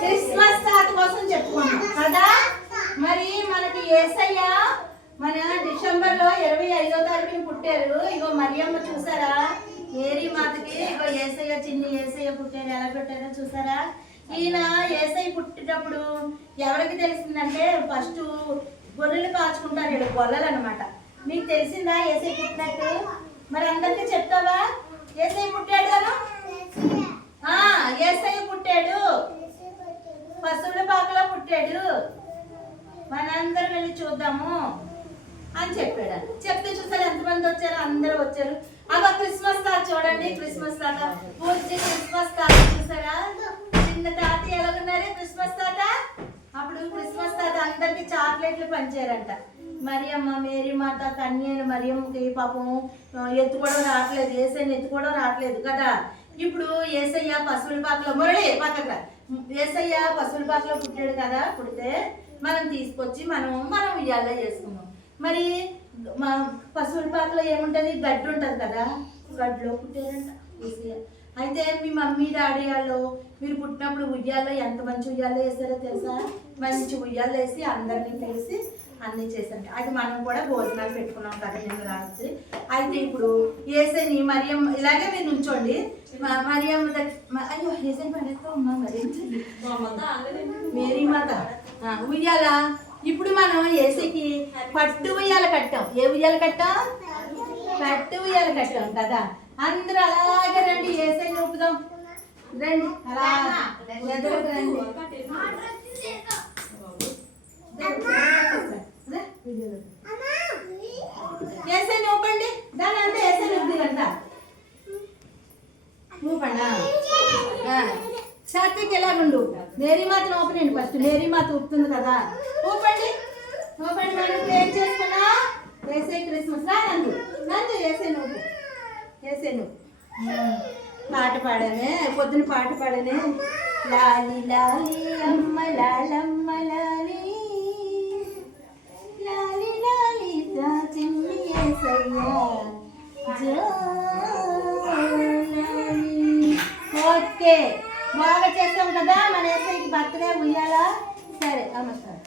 Christmas తాత కోసం చెప్పుకున్నాం కదా. మరి మనకి యేసయ్య మన డిసెంబర్లో 25వ తారీఖున పుట్టారు. ఇగో మరియమ్మ చూసారా, మేరీ మాతకి ఇగో యేసయ్య, చిన్ని యేసయ్య పుట్టారు. ఎలా పుట్టారో చూసారా. ఈయన యేసయ్య పుట్టినప్పుడు ఎవరికి తెలిసిందంటే ఫస్ట్ గొర్రెలు కాచుకుంటారు, వీళ్ళు గొల్లలు అనమాట. మీకు తెలిసిందా యేసయ్య పుట్టినట్టు? మరి అందరికీ చెప్తావా? యేసయ్య పుట్టాడు కదా, యేసయ్య పుట్టాడు, పశువుల పాకలో పుట్టాడు, మనందరం వెళ్ళి చూద్దాము అని చెప్పాడు. చెప్తే చూసారు ఎంతమంది వచ్చారు? అందరూ వచ్చారు. అలా క్రిస్మస్ తాత చూడండి, క్రిస్మస్ తాత పూర్తి క్రిస్మస్ తాత చూసారా, చిన్న తాత ఎలాగున్నారే క్రిస్మస్ తాత. అప్పుడు క్రిస్మస్ తాత అందరికి చాక్లెట్లు పంచారంట. మరియమ్మ, మేరీ మాత, కన్యను మరియమ్మకి పాపం ఎత్తుకోవడం రావట్లేదు, యేసయ్యని ఎత్తుకోవడం రావట్లేదు కదా. ఇప్పుడు యేసయ్య పశువుల పాకలో, మురళి పక్కన, యేసయ్య పశువుల పాకలో పుట్టాడు కదా. పుడితే మనం తీసుకొచ్చి మనం ఉయ్యాల్లో చేసుకున్నాం. మరి మా పశువుల పాకలో ఏముంటుంది? గడ్డి ఉంటుంది కదా, గడ్డిలో పుట్టారంట యేసయ్య. అయితే మీ మమ్మీ డాడీ వాళ్ళు మీరు పుట్టినప్పుడు ఉయ్యాల్లో ఎంత మంచి ఉయ్యాల్లో వేసారో తెలుసా? మంచి ఉయ్యాల్లో వేసి అందరినీ తెలిసి అన్నీ చేశారంట. అది మనం కూడా భోజనాలు పెట్టుకున్నాం కదా నిన్న రాత్రి. అయితే ఇప్పుడు యేసయ్యని మరియమ్మ ఇలాగే మీరు నుంచోండి. మరియమ్మ దగ్గర అయ్యో యేసయ్య పడేస్తా ఉన్నా మరి మేరీ మాత ఉయ్యాల. ఇప్పుడు మనం యేసయ్యకి పట్టు ఉయ్యాల కట్టాం. ఏ ఉయ్యాల కట్టాం? పట్టు ఉయ్యాల కట్టాం కదా. అందరూ అలాగే రండి, యేసయ్యని ఊపుదాం రండి, అలా ఎదురుకు రండి. యేసయ్యని ఊపండి, దాని అంతా యేసయ్యని ఊపిదంట. ఊపండా సాత్విక్ ఎలాగుండు? మేరీ మాతను ఓపెన్ ఫస్ట్. మేరీ మాత ఊపుతుంది కదా, ఊపండి ఊపండి. మనం ఏం చేసుకున్నా యేసయ్య క్రిస్మస్ రా నందు నందు యేసయ్య నువ్వు యేసయ్య నువ్వు పాట పాడామే, పొద్దున పాట పాడానే. లాలి లాలి అమ్మ లాలమ్మ లాలి లాలి లాలి చిన్ని యేసయ్య జో. ఓకే, బాగా చేస్తాం కదా మన యేసయ్యకి బర్త్డే ఉయ్యాలా. సరే నమస్కారం.